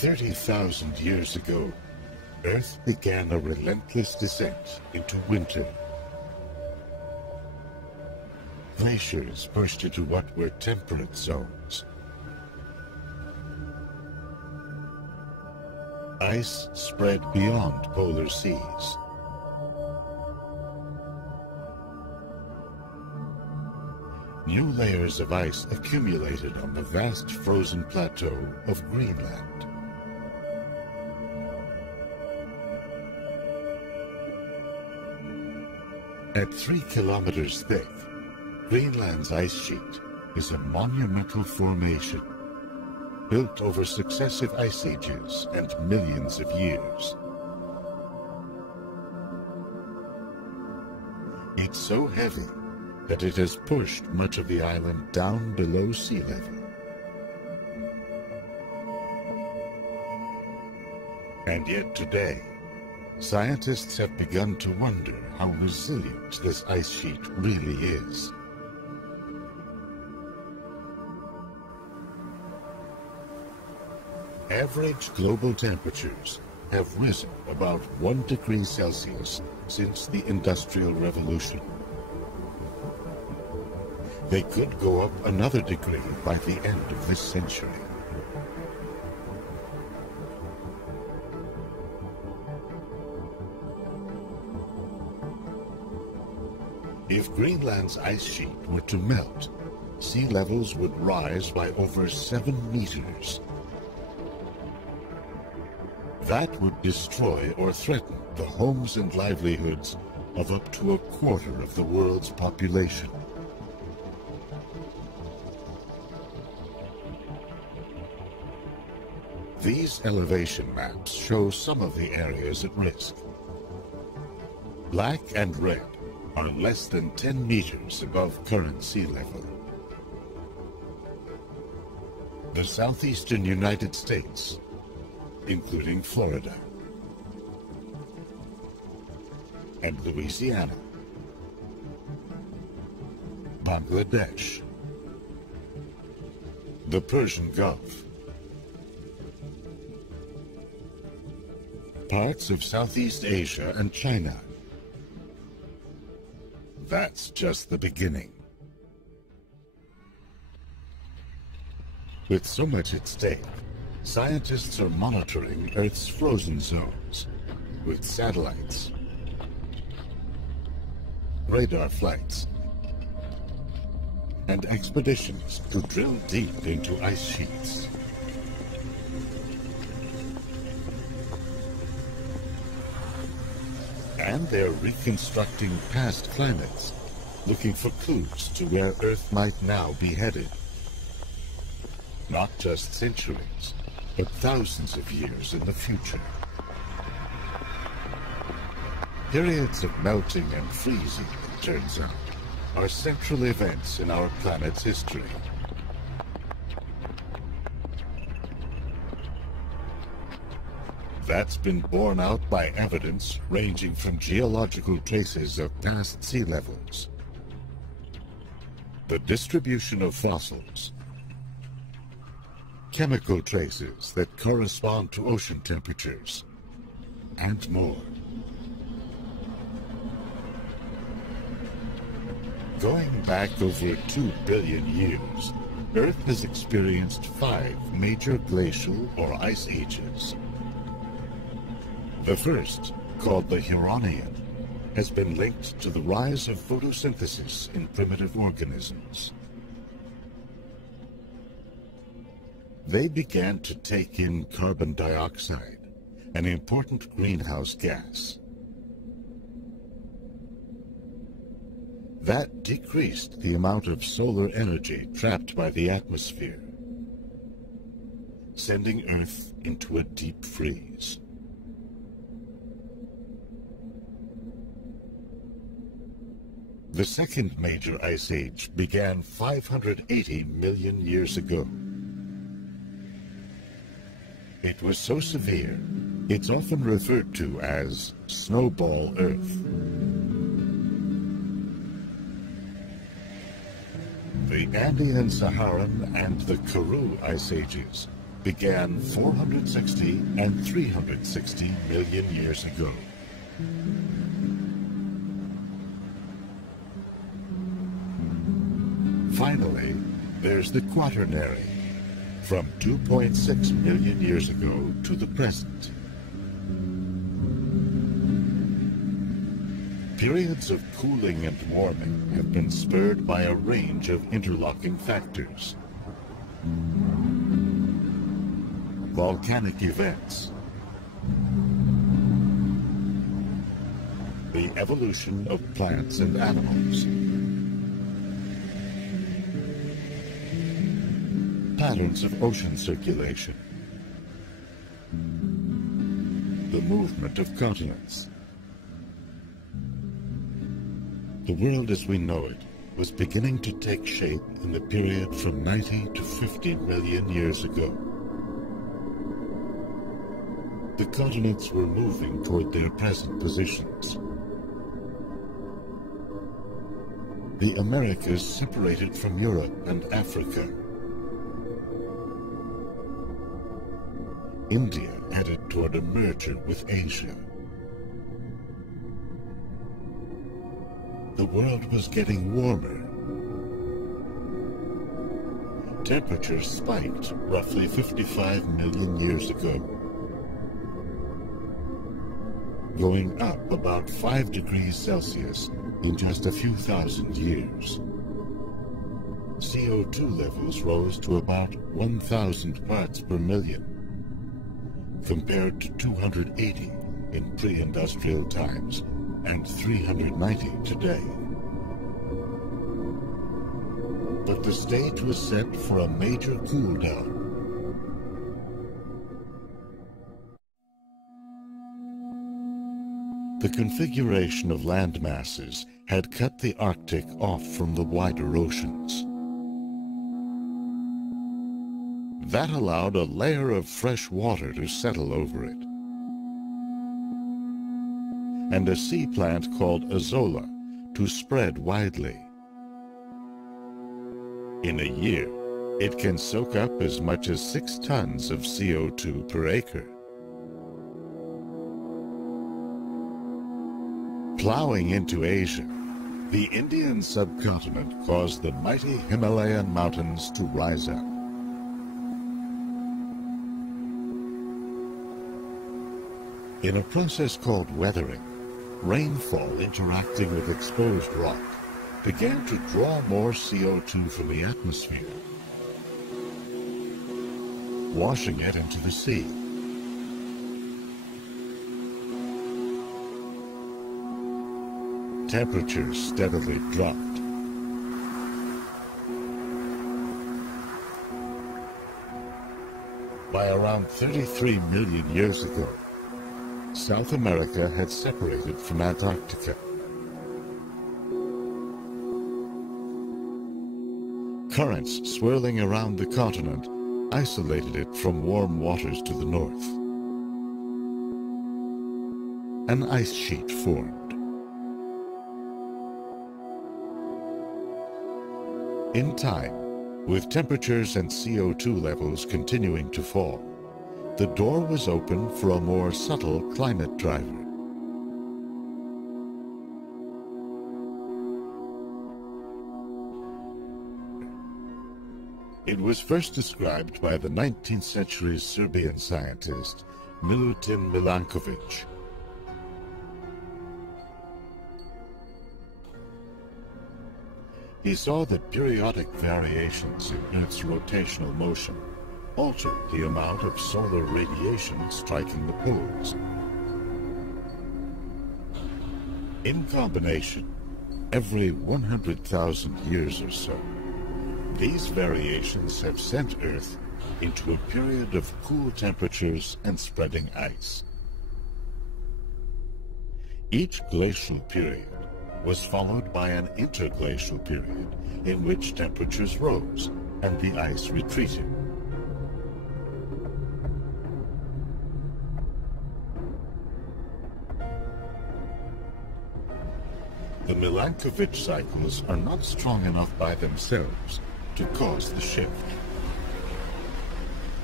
30,000 years ago, Earth began a relentless descent into winter. Glaciers pushed into what were temperate zones. Ice spread beyond polar seas. New layers of ice accumulated on the vast frozen plateau of Greenland. At 3 kilometers thick, Greenland's ice sheet is a monumental formation built over successive ice ages and millions of years. It's so heavy that it has pushed much of the island down below sea level. And yet today, scientists have begun to wonder how resilient this ice sheet really is. Average global temperatures have risen about 1 degree Celsius since the Industrial Revolution. They could go up another degree by the end of this century. If Greenland's ice sheet were to melt, sea levels would rise by over 7 meters. That would destroy or threaten the homes and livelihoods of up to a quarter of the world's population. These elevation maps show some of the areas at risk. Black and red are less than 10 meters above current sea level. The southeastern United States, including Florida and Louisiana, Bangladesh, the Persian Gulf, parts of Southeast Asia and China. That's just the beginning. With so much at stake, scientists are monitoring Earth's frozen zones with satellites, radar flights, and expeditions to drill deep into ice sheets. And they're reconstructing past climates, looking for clues to where Earth might now be headed. Not just centuries, but thousands of years in the future. Periods of melting and freezing, it turns out, are central events in our planet's history. That's been borne out by evidence ranging from geological traces of past sea levels, the distribution of fossils, chemical traces that correspond to ocean temperatures, and more. Going back over 2 billion years, Earth has experienced 5 major glacial or ice ages. The first, called the Huronian, has been linked to the rise of photosynthesis in primitive organisms. They began to take in carbon dioxide, an important greenhouse gas. That decreased the amount of solar energy trapped by the atmosphere, sending Earth into a deep freeze. The second major ice age began 580 million years ago. It was so severe, it's often referred to as Snowball Earth. The Andean Saharan and the Karoo ice ages began 460 and 360 million years ago. Finally, there's the Quaternary, from 2.6 million years ago to the present. Periods of cooling and warming have been spurred by a range of interlocking factors. Volcanic events, the evolution of plants and animals, patterns of ocean circulation, the movement of continents. The world as we know it was beginning to take shape in the period from 90 to 50 million years ago. The continents were moving toward their present positions. The Americas separated from Europe and Africa. India headed toward a merger with Asia. The world was getting warmer. Temperatures spiked roughly 55 million years ago, going up about 5 degrees Celsius in just a few thousand years. CO2 levels rose to about 1,000 parts per million, compared to 280 in pre-industrial times and 390 today. But the stage was set for a major cool down. The configuration of land masses had cut the Arctic off from the wider oceans. That allowed a layer of fresh water to settle over it, and a sea plant called azolla to spread widely. In a year, it can soak up as much as 6 tons of CO2 per acre. Plowing into Asia, the Indian subcontinent caused the mighty Himalayan mountains to rise up. In a process called weathering, rainfall interacting with exposed rock began to draw more CO2 from the atmosphere, washing it into the sea. Temperatures steadily dropped. By around 33 million years ago, South America had separated from Antarctica. Currents swirling around the continent isolated it from warm waters to the north. An ice sheet formed. In time, with temperatures and CO2 levels continuing to fall, the door was open for a more subtle climate driver. It was first described by the 19th century Serbian scientist Milutin Milankovic. He saw that periodic variations in Earth's rotational motion altered the amount of solar radiation striking the poles. In combination, every 100,000 years or so, these variations have sent Earth into a period of cool temperatures and spreading ice. Each glacial period was followed by an interglacial period in which temperatures rose and the ice retreated. The Milankovic cycles are not strong enough by themselves to cause the shift.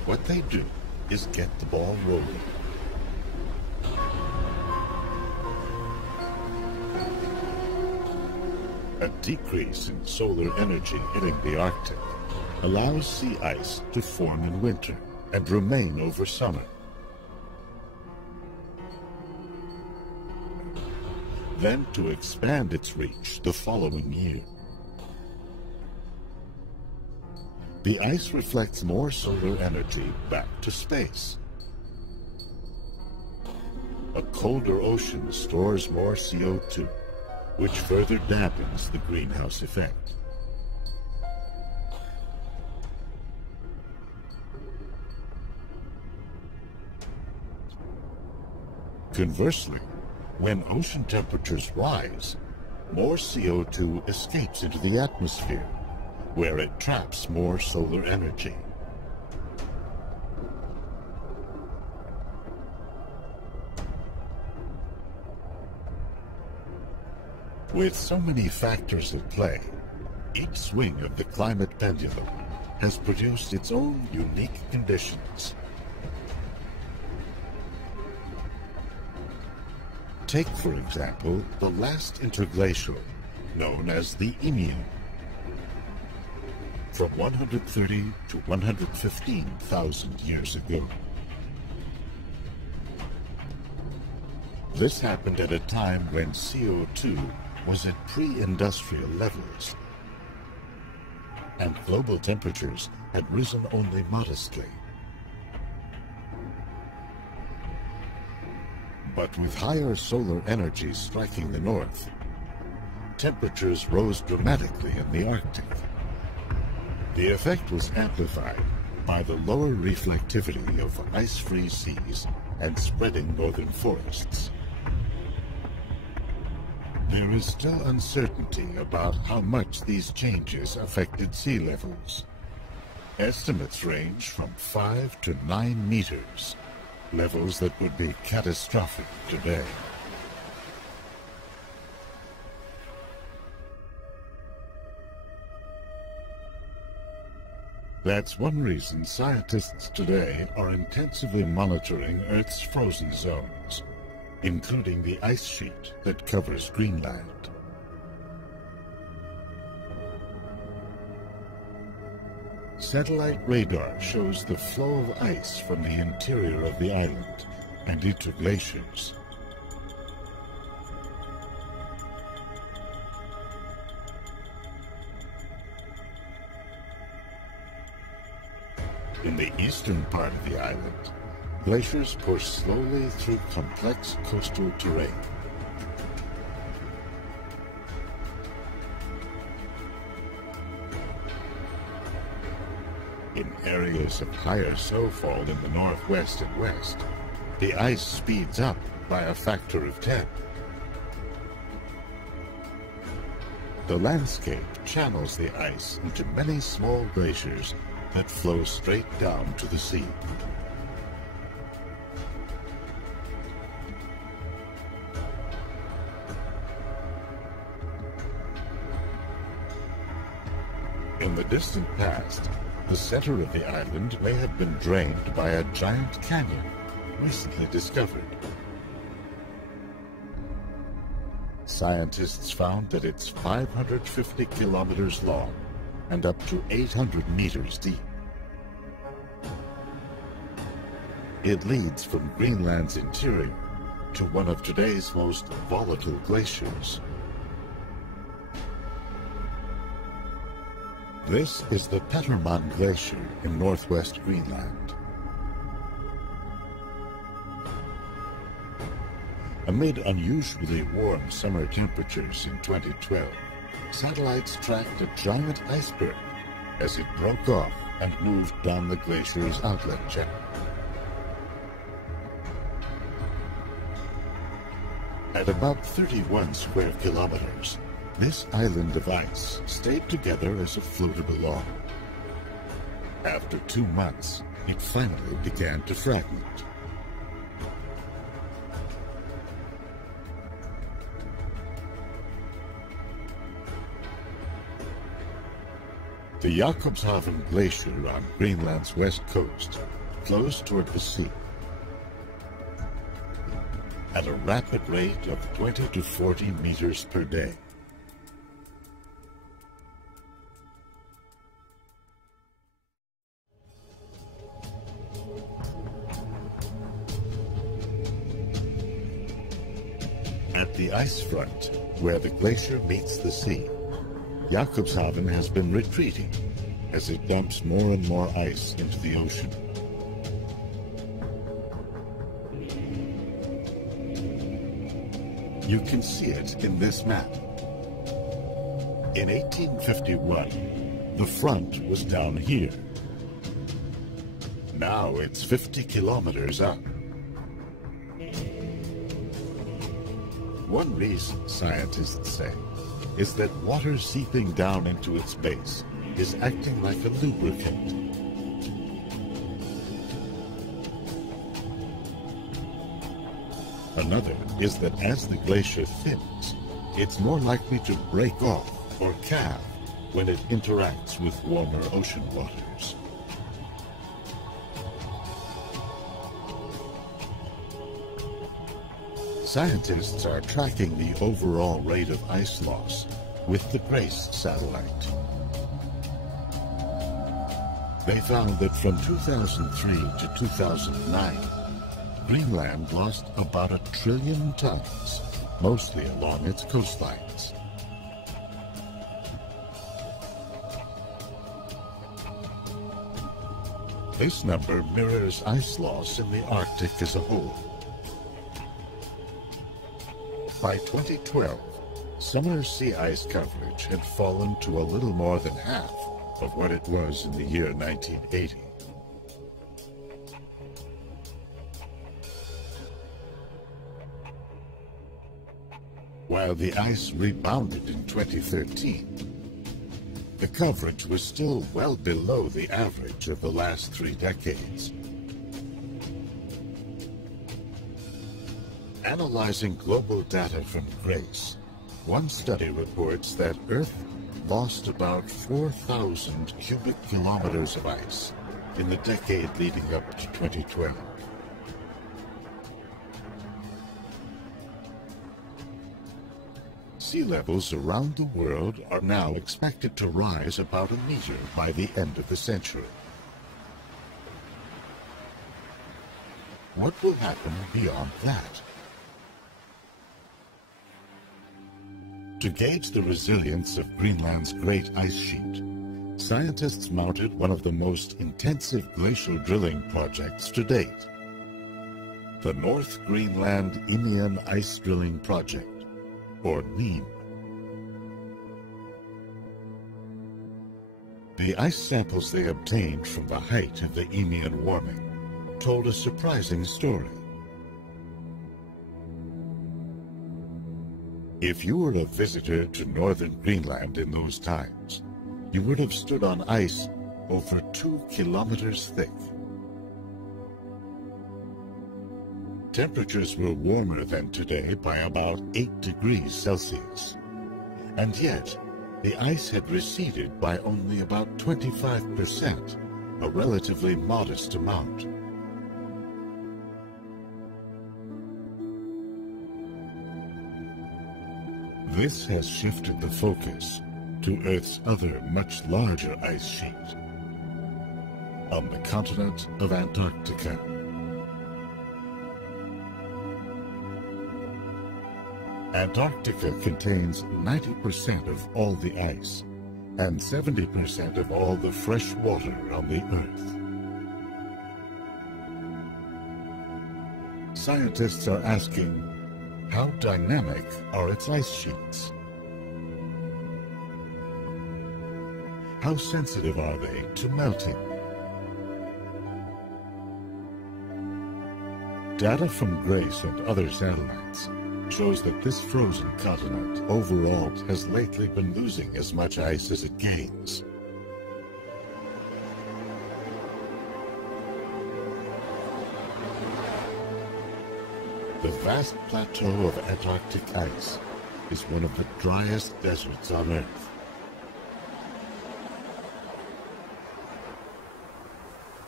What they do is get the ball rolling. A decrease in solar energy hitting the Arctic allows sea ice to form in winter and remain over summer. Then to expand its reach the following year. The ice reflects more solar energy back to space. A colder ocean stores more CO2, which further dampens the greenhouse effect. Conversely, when ocean temperatures rise, more CO2 escapes into the atmosphere, where it traps more solar energy. With so many factors at play, each swing of the climate pendulum has produced its own unique conditions. Take, for example, the last interglacial, known as the Emu, from 130 to 115,000 years ago. This happened at a time when CO2 was at pre-industrial levels, and global temperatures had risen only modestly. But with higher solar energy striking the north, temperatures rose dramatically in the Arctic. The effect was amplified by the lower reflectivity of ice-free seas and spreading northern forests. There is still uncertainty about how much these changes affected sea levels. Estimates range from 5 to 9 meters, levels that would be catastrophic today. That's one reason scientists today are intensively monitoring Earth's frozen zones, including the ice sheet that covers Greenland. Satellite radar shows the flow of ice from the interior of the island and into glaciers. In the eastern part of the island, glaciers push slowly through complex coastal terrain. In areas of higher snowfall in the northwest and west, the ice speeds up by a factor of 10. The landscape channels the ice into many small glaciers that flow straight down to the sea. In the distant past, the center of the island may have been drained by a giant canyon recently discovered. Scientists found that it's 550 kilometers long and up to 800 meters deep. It leads from Greenland's interior to one of today's most volatile glaciers. This is the Petermann Glacier in northwest Greenland. Amid unusually warm summer temperatures in 2012, satellites tracked a giant iceberg as it broke off and moved down the glacier's outlet channel. At about 31 square kilometers, this island of ice stayed together as it floated along. After 2 months, it finally began to fragment. The Jakobshavn Glacier on Greenland's west coast flows toward the sea at a rapid rate of 20 to 40 meters per day. At the ice front, where the glacier meets the sea, Jakobshavn has been retreating as it dumps more and more ice into the ocean. You can see it in this map. In 1851, the front was down here. Now it's 50 kilometers up. One reason, scientists say, is that water seeping down into its base is acting like a lubricant. Another is that as the glacier thins, it's more likely to break off or calve when it interacts with warmer ocean waters. Scientists are tracking the overall rate of ice loss with the GRACE satellite. They found that from 2003 to 2009, Greenland lost about 1 trillion tons, mostly along its coastlines. This number mirrors ice loss in the Arctic as a whole. By 2012, summer sea ice coverage had fallen to a little more than half of what it was in the year 1980. While the ice rebounded in 2013, the coverage was still well below the average of the last 3 decades. Analyzing global data from GRACE, one study reports that Earth lost about 4,000 cubic kilometers of ice in the decade leading up to 2012. Sea levels around the world are now expected to rise about 1 meter by the end of the century. What will happen beyond that? To gauge the resilience of Greenland's great ice sheet, scientists mounted one of the most intensive glacial drilling projects to date, the North Greenland Imean Ice Drilling Project, or NEAM. The ice samples they obtained from the height of the Imean warming told a surprising story. If you were a visitor to northern Greenland in those times, you would have stood on ice over 2 kilometers thick. Temperatures were warmer than today by about 8 degrees Celsius, and yet the ice had receded by only about 25%, a relatively modest amount. This has shifted the focus to Earth's other much larger ice sheet, on the continent of Antarctica. Antarctica contains 90% of all the ice and 70% of all the fresh water on the Earth. Scientists are asking, how dynamic are its ice sheets? How sensitive are they to melting? Data from GRACE and other satellites shows that this frozen continent overall has lately been losing as much ice as it gains. The vast plateau of Antarctic ice is one of the driest deserts on Earth.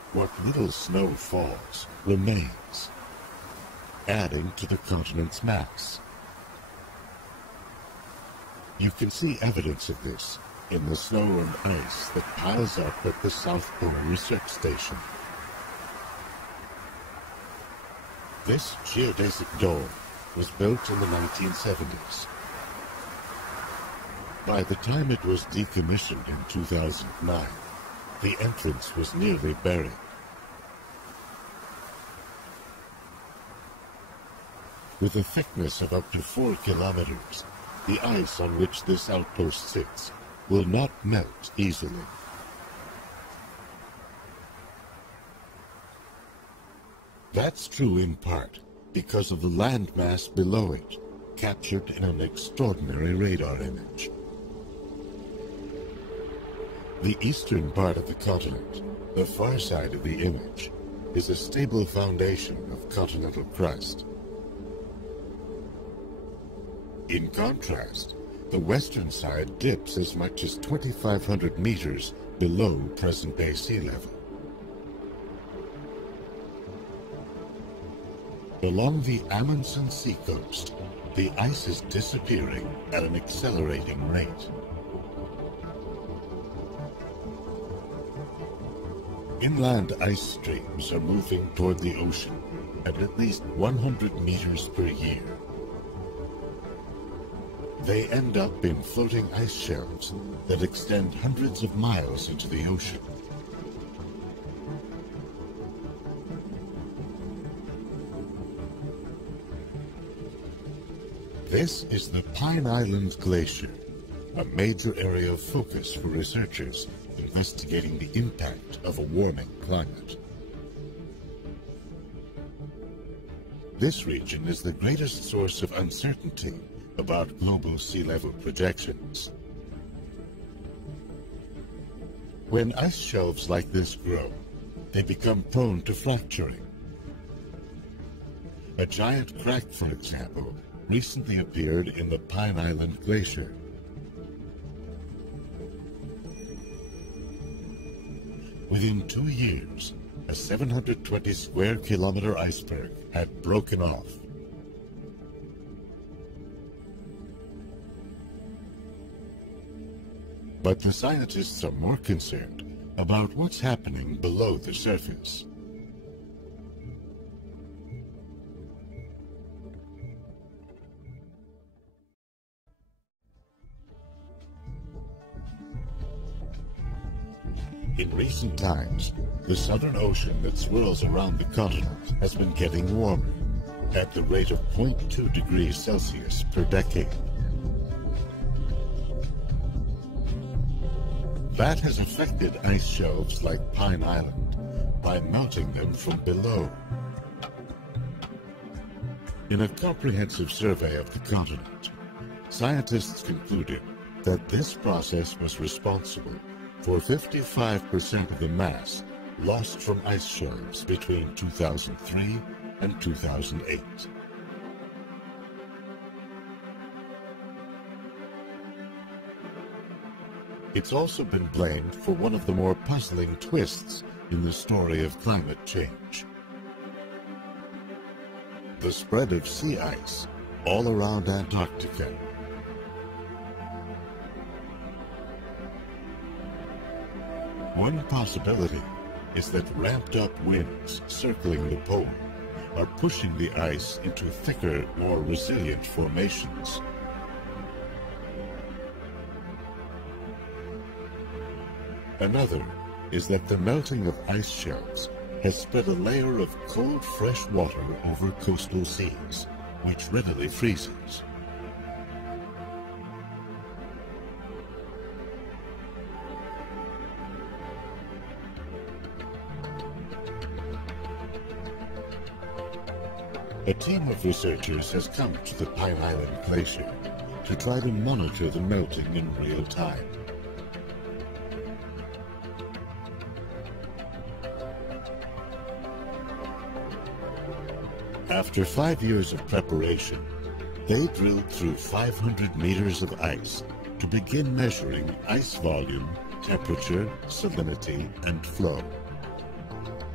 what little snow falls remains, adding to the continent's mass. You can see evidence of this in the snow and ice that piles up at the South Pole Research Station. This geodesic dome was built in the 1970s. By the time it was decommissioned in 2009, the entrance was nearly buried. With a thickness of up to 4 kilometers, the ice on which this outpost sits will not melt easily. That's true in part because of the landmass below it, captured in an extraordinary radar image. The eastern part of the continent, the far side of the image, is a stable foundation of continental crust. In contrast, the western side dips as much as 2,500 meters below present-day sea level. Along the Amundsen seacoast, the ice is disappearing at an accelerating rate. Inland ice streams are moving toward the ocean at least 100 meters per year. They end up in floating ice shelves that extend hundreds of miles into the ocean. This is the Pine Island Glacier, a major area of focus for researchers investigating the impact of a warming climate. This region is the greatest source of uncertainty about global sea level projections. When ice shelves like this grow, they become prone to fracturing. A giant crack, for example, recently appeared in the Pine Island Glacier. Within 2 years, a 720 square kilometer iceberg had broken off. But the scientists are more concerned about what's happening below the surface. In recent times, the Southern Ocean that swirls around the continent has been getting warmer at the rate of 0.2 degrees Celsius per decade. That has affected ice shelves like Pine Island by melting them from below. In a comprehensive survey of the continent, scientists concluded that this process was responsible for 55% of the mass lost from ice shelves between 2003 and 2008. It's also been blamed for one of the more puzzling twists in the story of climate change: the spread of sea ice all around Antarctica. One possibility is that ramped-up winds circling the pole are pushing the ice into thicker, more resilient formations. Another is that the melting of ice shelves has spread a layer of cold, fresh water over coastal seas, which readily freezes. A team of researchers has come to the Pine Island Glacier to try to monitor the melting in real time. After 5 years of preparation, they drilled through 500 meters of ice to begin measuring ice volume, temperature, salinity, and flow.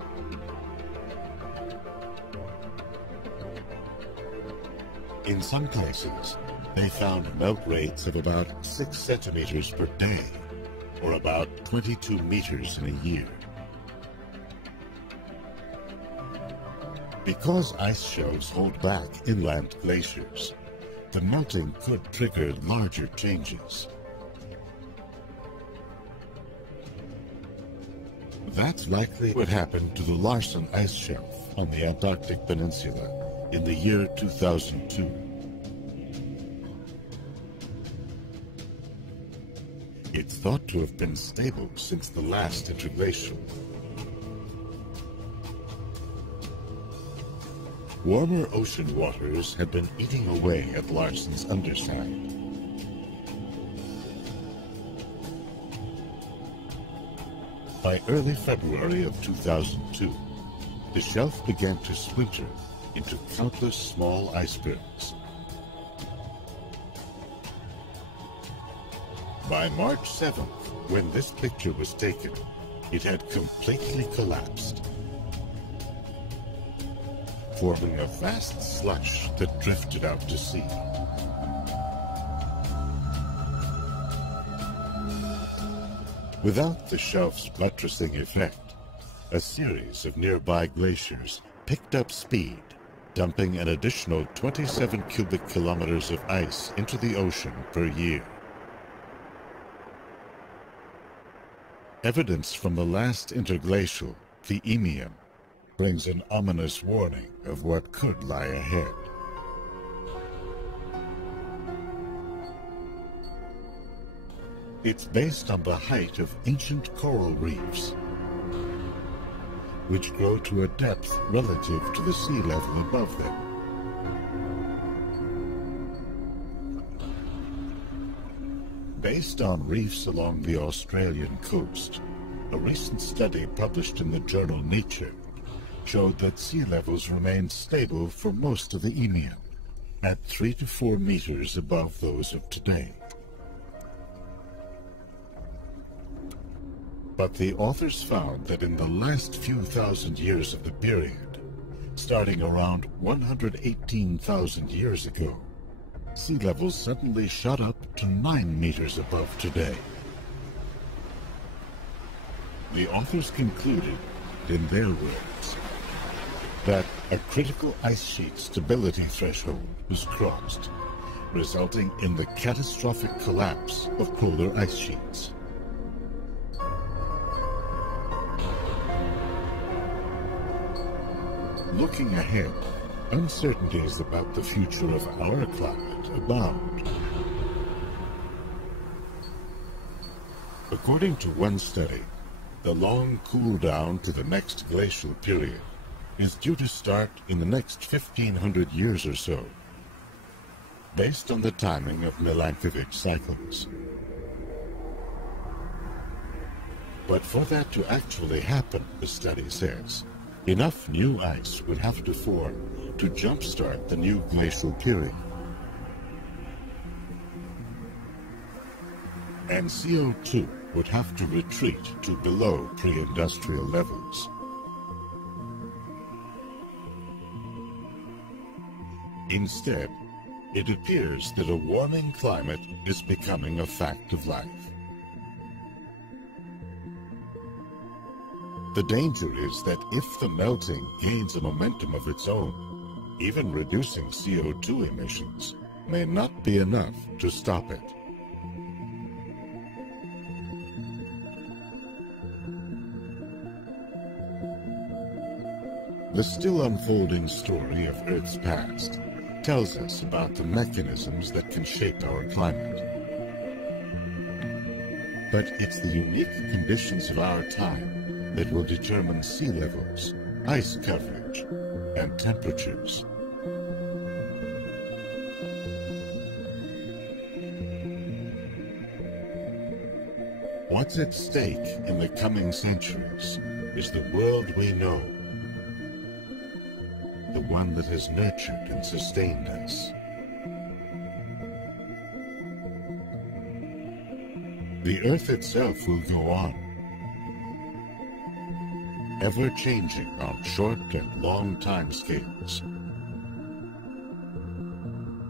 In some places, they found melt rates of about 6 centimeters per day, or about 22 meters in a year. Because ice shelves hold back inland glaciers, the melting could trigger larger changes. That's likely what happened to the Larsen ice shelf on the Antarctic Peninsula in the year 2002. It's thought to have been stable since the last interglacial. Warmer ocean waters have been eating away at Larsen's underside. By early February of 2002, the shelf began to splinter into countless small icebergs. By March 7th, when this picture was taken, it had completely collapsed, forming a vast slush that drifted out to sea. Without the shelf's buttressing effect, a series of nearby glaciers picked up speed, dumping an additional 27 cubic kilometers of ice into the ocean per year. Evidence from the last interglacial, the Eemian, brings an ominous warning of what could lie ahead. It's based on the height of ancient coral reefs, which grow to a depth relative to the sea level above them. Based on reefs along the Australian coast, a recent study published in the journal Nature showed that sea levels remained stable for most of the Eemian, at 3 to 4 meters above those of today. But the authors found that in the last few thousand years of the period, starting around 118,000 years ago, sea levels suddenly shot up to 9 meters above today. The authors concluded, in their words, that a critical ice sheet stability threshold was crossed, resulting in the catastrophic collapse of polar ice sheets. Looking ahead, uncertainties about the future of our climate abound. According to one study, the long cool down to the next glacial period is due to start in the next 1,500 years or so, based on the timing of Milankovitch cycles. But for that to actually happen, the study says, enough new ice would have to form to jumpstart the new glacial period. And CO2 would have to retreat to below pre-industrial levels. Instead, it appears that a warming climate is becoming a fact of life. The danger is that if the melting gains a momentum of its own, even reducing CO2 emissions may not be enough to stop it. The still unfolding story of Earth's past tells us about the mechanisms that can shape our climate. But it's the unique conditions of our time that will determine sea levels, ice coverage, and temperatures. What's at stake in the coming centuries is the world we know, the one that has nurtured and sustained us. The Earth itself will go on, ever-changing on short and long time scales.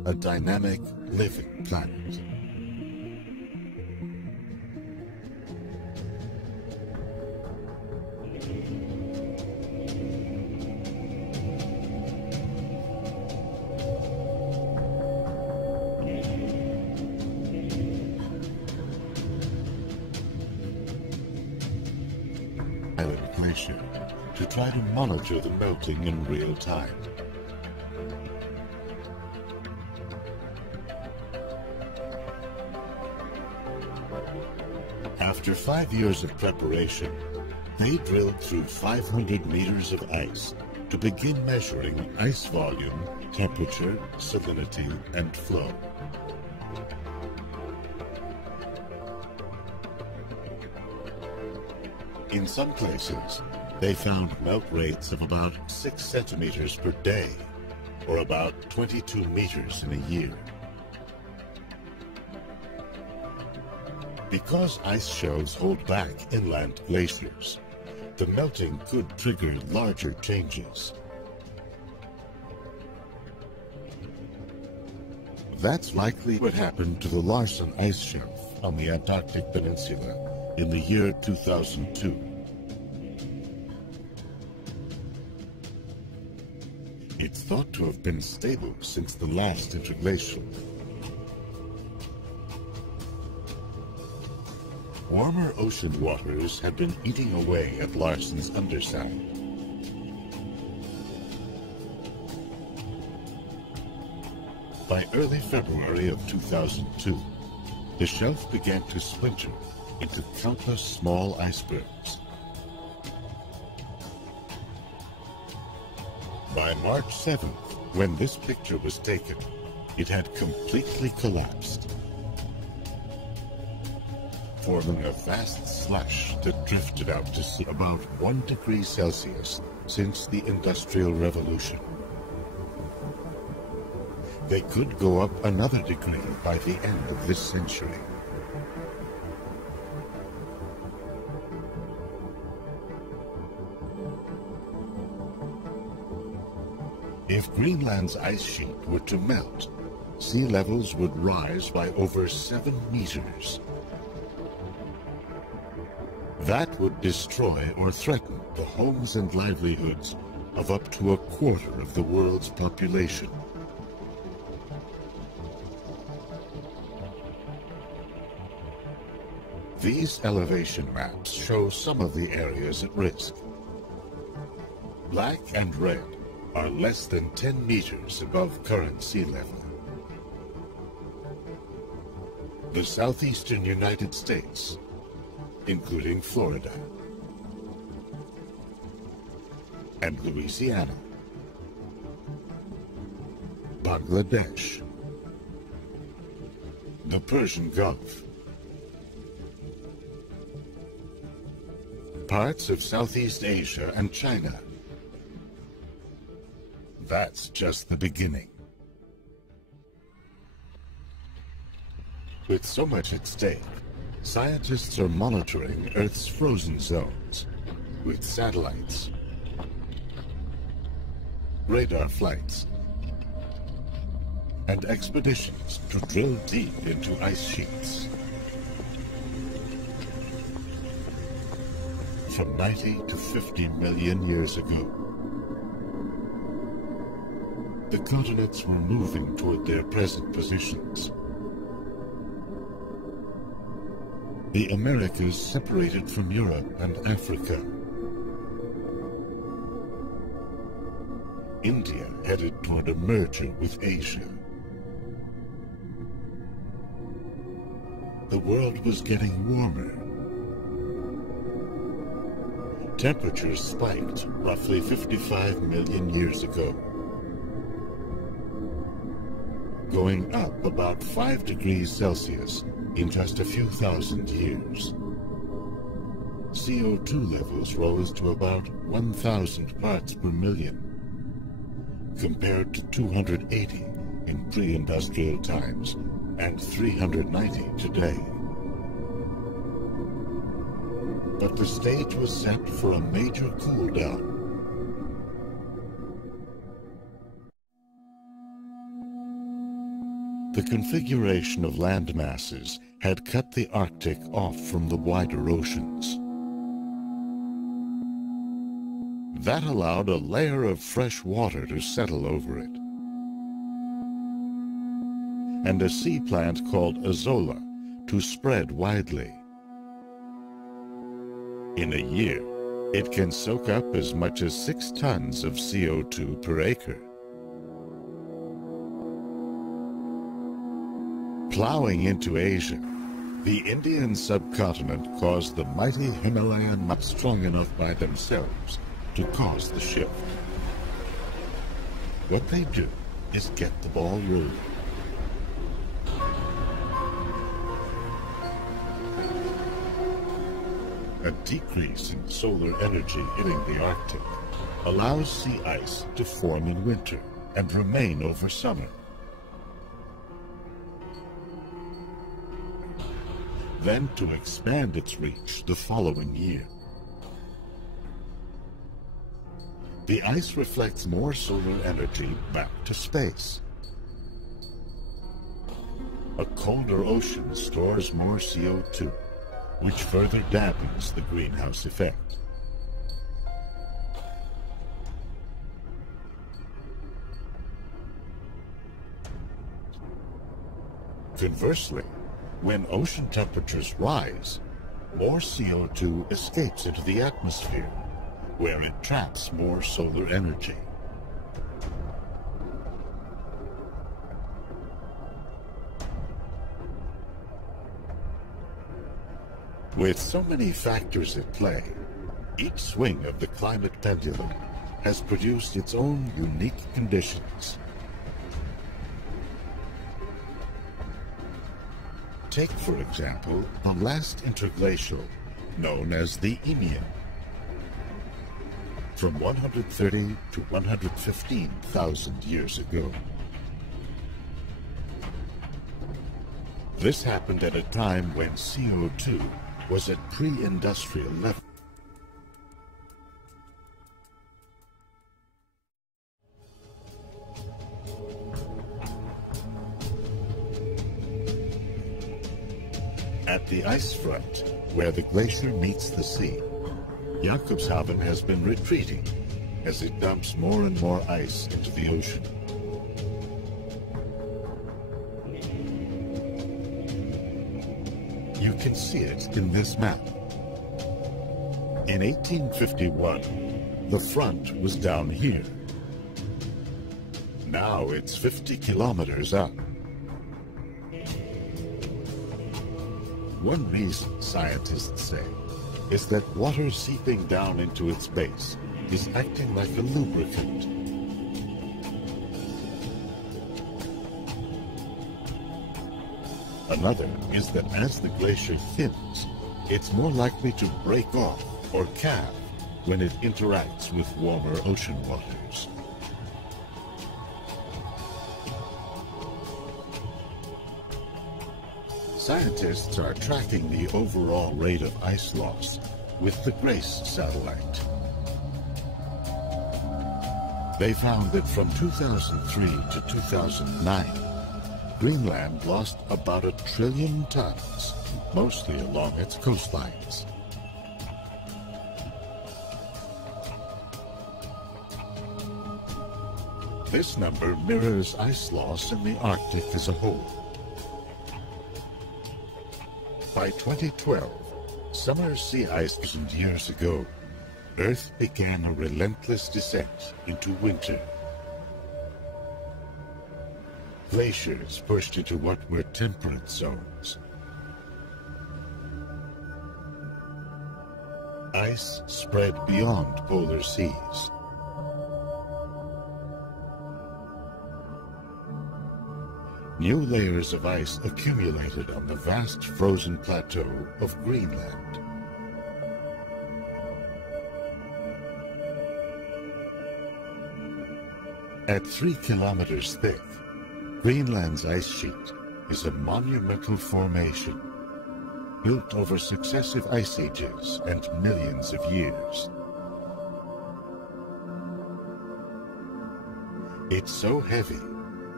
a dynamic, living planet. Glacier to try to monitor the melting in real time. After 5 years of preparation, they drilled through 500 meters of ice to begin measuring ice volume, temperature, salinity, and flow. In some places, they found melt rates of about 6 centimeters per day, or about 22 meters in a year. Because ice shelves hold back inland glaciers, the melting could trigger larger changes. That's likely what happened to the Larsen ice shelf on the Antarctic Peninsula in the year 2002. It's thought to have been stable since the last interglacial. Warmer ocean waters have been eating away at Larsen's underside. By early February of 2002, the shelf began to splinter into countless small icebergs. By March 7th, when this picture was taken, it had completely collapsed, forming a vast slush that drifted out to sea about 1 degree Celsius since the Industrial Revolution. They could go up another degree by the end of this century. If Greenland's ice sheet were to melt, sea levels would rise by over 7 meters. That would destroy or threaten the homes and livelihoods of up to a quarter of the world's population. These elevation maps show some of the areas at risk. Black and red are less than 10 meters above current sea level. The southeastern United States, including Florida and Louisiana, Bangladesh, the Persian Gulf, parts of Southeast Asia and China. That's just the beginning. With so much at stake, scientists are monitoring Earth's frozen zones with satellites, radar flights, and expeditions to drill deep into ice sheets. From 90 to 50 million years ago, the continents were moving toward their present positions. The Americas separated from Europe and Africa. India headed toward a merger with Asia. The world was getting warmer. Temperatures spiked roughly 55 million years ago, going up about 5 degrees Celsius in just a few thousand years. CO2 levels rose to about 1,000 parts per million, compared to 280 in pre-industrial times and 390 today. But the stage was set for a major cool down. The configuration of land masses had cut the Arctic off from the wider oceans. That allowed a layer of fresh water to settle over it. And a sea plant called azolla to spread widely. In a year, it can soak up as much as 6 tons of CO2 per acre. Plowing into Asia, the Indian subcontinent caused the mighty Himalayan not strong enough by themselves to cause the shift. What they do is get the ball rolling. A decrease in solar energy hitting the Arctic allows sea ice to form in winter and remain over summer. Then to expand its reach the following year. The ice reflects more solar energy back to space. A colder ocean stores more CO2, which further dampens the greenhouse effect. Conversely, when ocean temperatures rise, more CO2 escapes into the atmosphere, where it traps more solar energy. With so many factors at play, each swing of the climate pendulum has produced its own unique conditions. Take, for example, the last interglacial, known as the Eemian. From 130 to 115,000 years ago. This happened at a time when CO2 was at pre-industrial level. At the ice front, where the glacier meets the sea, Jakobshavn has been retreating as it dumps more and more ice into the ocean. You can see it in this map. In 1851, the front was down here. Now it's 50 kilometers up. One reason, scientists say, is that water seeping down into its base is acting like a lubricant. Another is that as the glacier thins, it's more likely to break off or calve when it interacts with warmer ocean waters. Scientists are tracking the overall rate of ice loss with the GRACE satellite. They found that from 2003 to 2009, Greenland lost about 1 trillion tons, mostly along its coastlines. This number mirrors ice loss in the Arctic as a whole. By 2012, summer sea ice 1,000 years ago, Earth began a relentless descent into winter. Glaciers pushed into what were temperate zones. Ice spread beyond polar seas. New layers of ice accumulated on the vast frozen plateau of Greenland. At 3 kilometers thick, Greenland's ice sheet is a monumental formation built over successive ice ages and millions of years. It's so heavy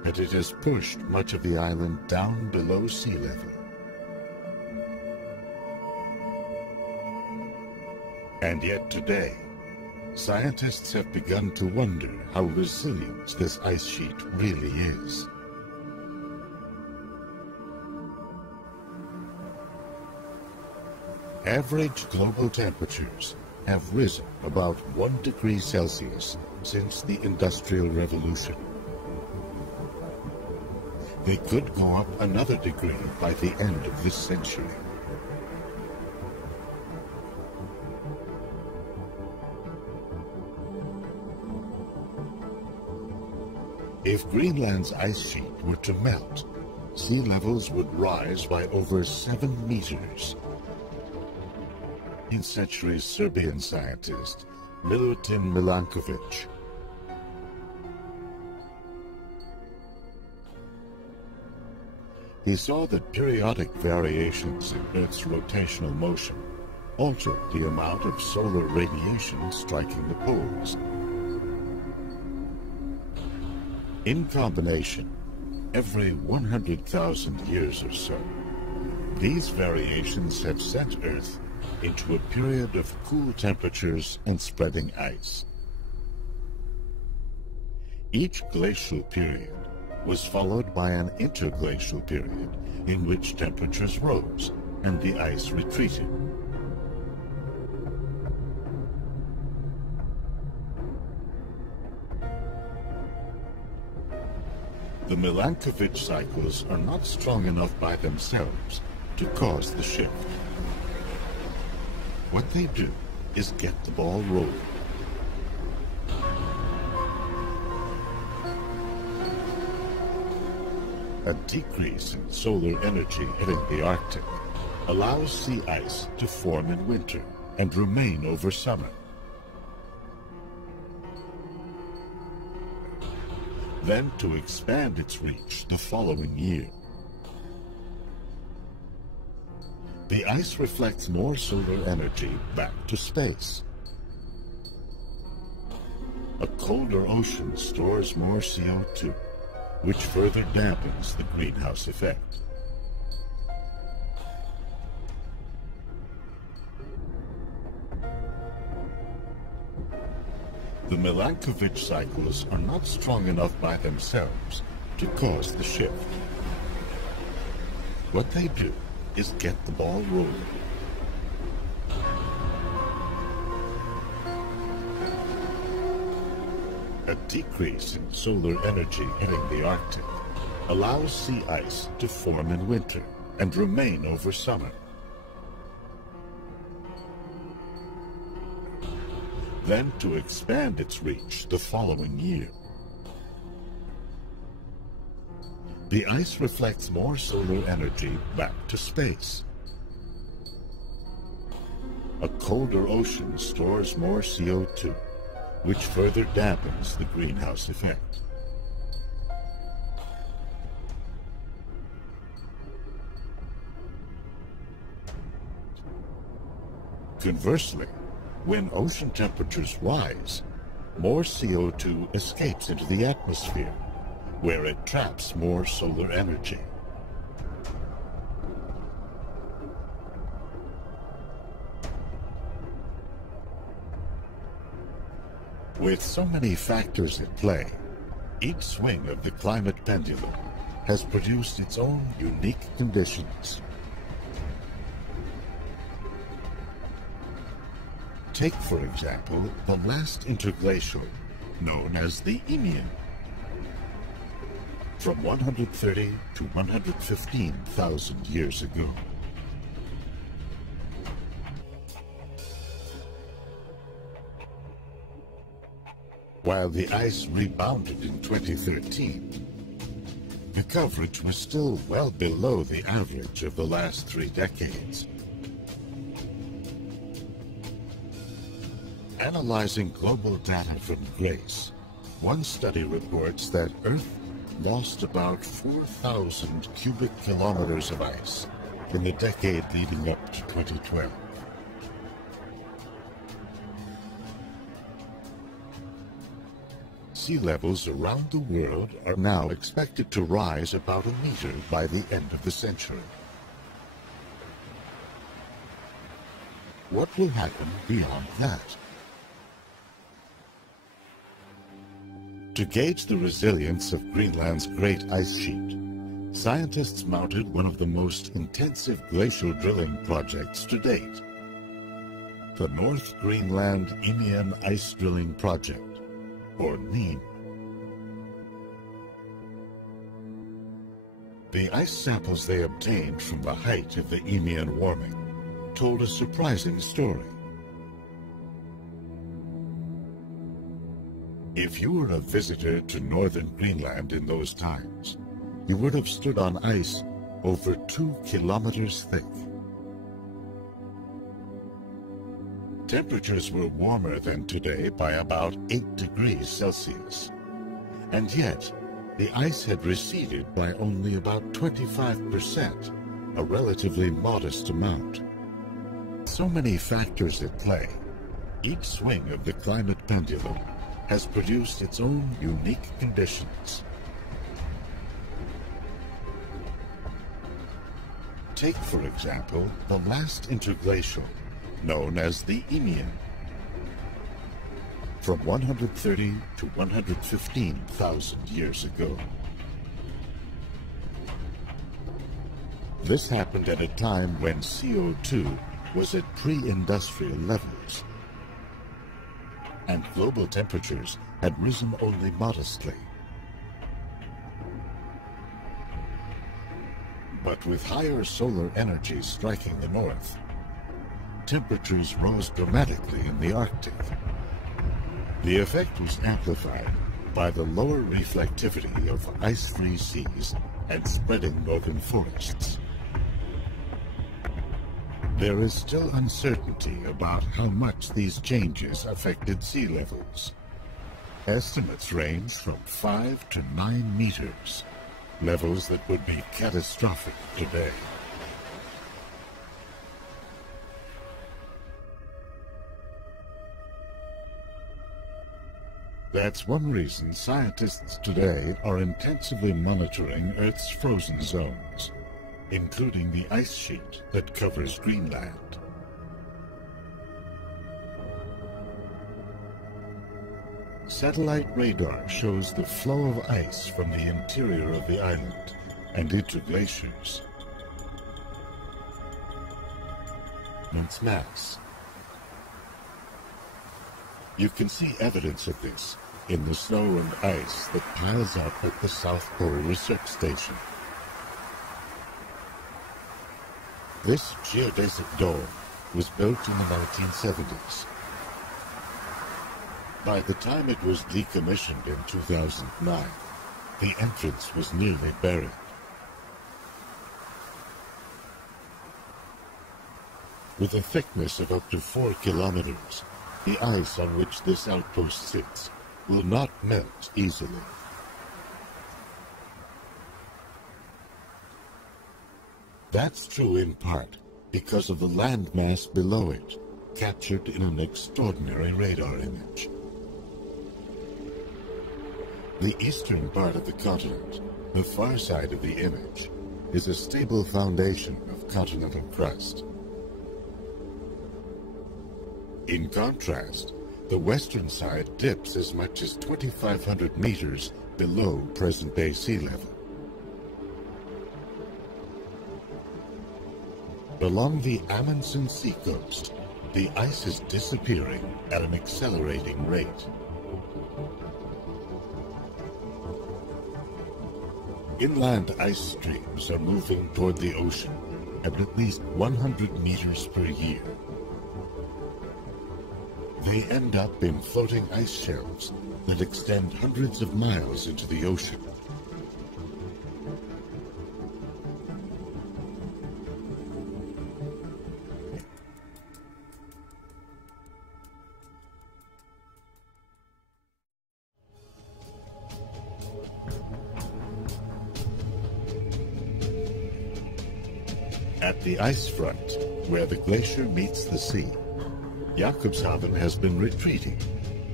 and it has pushed much of the island down below sea level. And yet today, scientists have begun to wonder how resilient this ice sheet really is. Average global temperatures have risen about 1 degree Celsius since the Industrial Revolution. They could go up another degree by the end of this century. If Greenland's ice sheet were to melt, sea levels would rise by over 7 meters. 19th century Serbian scientist Milutin Milankovic he saw that periodic variations in Earth's rotational motion altered the amount of solar radiation striking the poles. In combination, every 100,000 years or so, these variations have sent Earth into a period of cool temperatures and spreading ice. Each glacial period was followed by an interglacial period in which temperatures rose and the ice retreated. The Milankovic cycles are not strong enough by themselves to cause the shift. What they do is get the ball rolling. A decrease in solar energy hitting the Arctic allows sea ice to form in winter and remain over summer. Then to expand its reach the following year. The ice reflects more solar energy back to space. A colder ocean stores more CO2, which further dampens the greenhouse effect. The Milankovic cycles are not strong enough by themselves to cause the shift. What they do is get the ball rolling. A decrease in solar energy hitting the Arctic allows sea ice to form in winter and remain over summer. Then to expand its reach the following year. The ice reflects more solar energy back to space. A colder ocean stores more CO2, which further dampens the greenhouse effect. Conversely, when ocean temperatures rise, more CO2 escapes into the atmosphere, where it traps more solar energy. With so many factors at play, each swing of the climate pendulum has produced its own unique conditions. Take, for example, the last interglacial, known as the Eemian. From 130 to 115,000 years ago. While the ice rebounded in 2013, the coverage was still well below the average of the last 3 decades. Analyzing global data from GRACE, one study reports that Earth lost about 4,000 cubic kilometers of ice in the decade leading up to 2012. sea levels around the world are now expected to rise about a meter by the end of the century. What will happen beyond that? To gauge the resilience of Greenland's great ice sheet, scientists mounted one of the most intensive glacial drilling projects to date, the North Greenland Eemian Ice Drilling Project, or NEAM. The ice samples they obtained from the height of the Eemian warming told a surprising story. If you were a visitor to northern Greenland in those times, you would have stood on ice over 2 kilometers thick. Temperatures were warmer than today by about 8 degrees Celsius, and yet the ice had receded by only about 25%, a relatively modest amount. So many factors at play, each swing of the climate pendulum has produced its own unique conditions. Take, for example, the last interglacial, known as the Eemian, from 130 to 115,000 years ago. This happened at a time when CO2 was at pre-industrial levels, and global temperatures had risen only modestly. But with higher solar energy striking the north, temperatures rose dramatically in the Arctic. The effect was amplified by the lower reflectivity of ice-free seas and spreading northern forests. There is still uncertainty about how much these changes affected sea levels. Estimates range from 5 to 9 meters, levels that would be catastrophic today. That's one reason scientists today are intensively monitoring Earth's frozen zones, including the ice sheet that covers Greenland. Satellite radar shows the flow of ice from the interior of the island and into glaciers. Its mass. You can see evidence of this in the snow and ice that piles up at the South Pole Research Station. This geodesic dome was built in the 1970s. By the time it was decommissioned in 2009, the entrance was nearly buried. With a thickness of up to 4 kilometers, the ice on which this outpost sits will not melt easily. That's true in part because of the landmass below it, captured in an extraordinary radar image. The eastern part of the continent, the far side of the image, is a stable foundation of continental crust. In contrast, the western side dips as much as 2,500 meters below present-day sea level. Along the Amundsen seacoast, the ice is disappearing at an accelerating rate. Inland ice streams are moving toward the ocean at least 100 meters per year. They end up in floating ice shelves that extend hundreds of miles into the ocean. At the ice front, where the glacier meets the sea, Jakobshavn has been retreating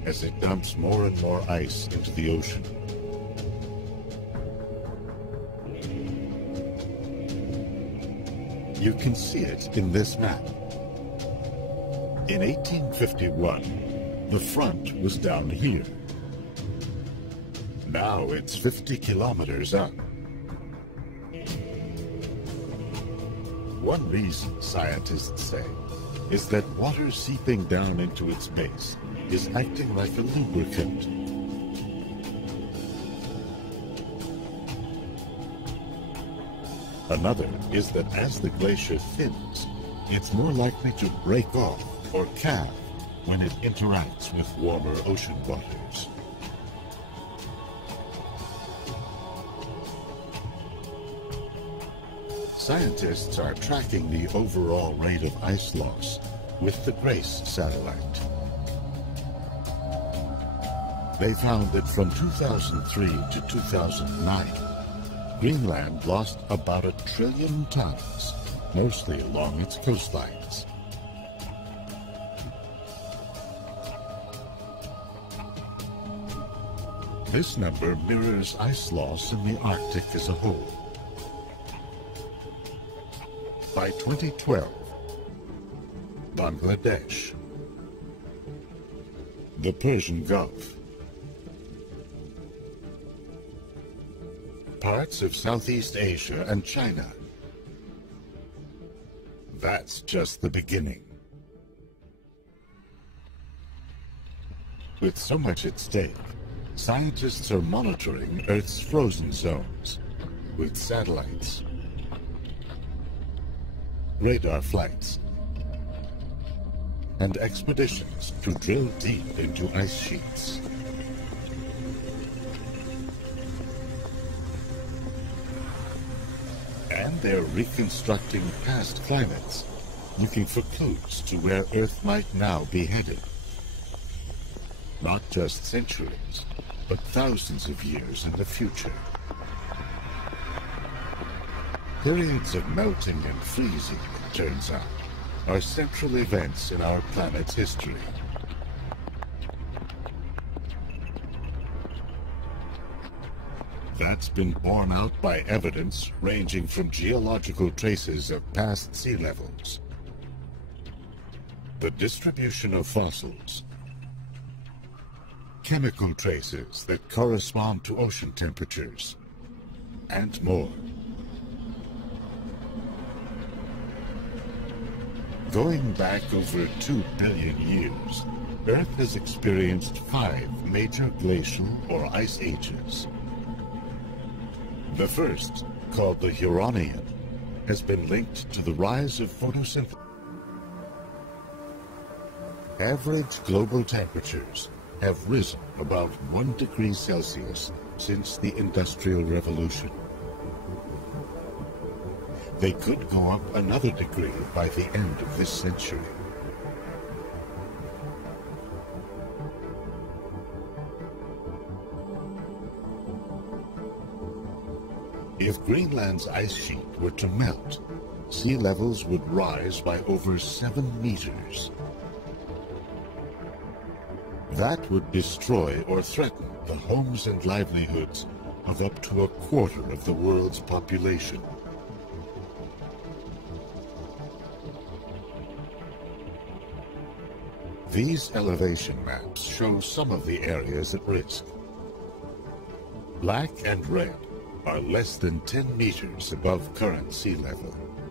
as it dumps more and more ice into the ocean. You can see it in this map. In 1851, the front was down here. Now it's 50 kilometers up. One reason, scientists say, is that water seeping down into its base is acting like a lubricant. Another is that as the glacier thins, it's more likely to break off or calve when it interacts with warmer ocean waters. Scientists are tracking the overall rate of ice loss with the GRACE satellite. They found that from 2003 to 2009, Greenland lost about 1 trillion tons, mostly along its coastlines. This number mirrors ice loss in the Arctic as a whole. By 2012, Bangladesh, the Persian Gulf, parts of Southeast Asia and China. That's just the beginning. With so much at stake, scientists are monitoring Earth's frozen zones with satellites, radar flights, and expeditions to drill deep into ice sheets. And they're reconstructing past climates, looking for clues to where Earth might now be headed. Not just centuries, but thousands of years in the future. Periods of melting and freezing, it turns out, are central events in our planet's history. That's been borne out by evidence ranging from geological traces of past sea levels, the distribution of fossils, chemical traces that correspond to ocean temperatures, and more. Going back over 2 billion years, Earth has experienced 5 major glacial or ice ages. The first, called the Huronian, has been linked to the rise of photosynthesis. Average global temperatures have risen above 1 degree Celsius since the Industrial Revolution. They could go up another degree by the end of this century. If Greenland's ice sheet were to melt, sea levels would rise by over 7 meters. That would destroy or threaten the homes and livelihoods of up to 1/4 of the world's population. These elevation maps show some of the areas at risk. Black and red are less than 10 meters above current sea level.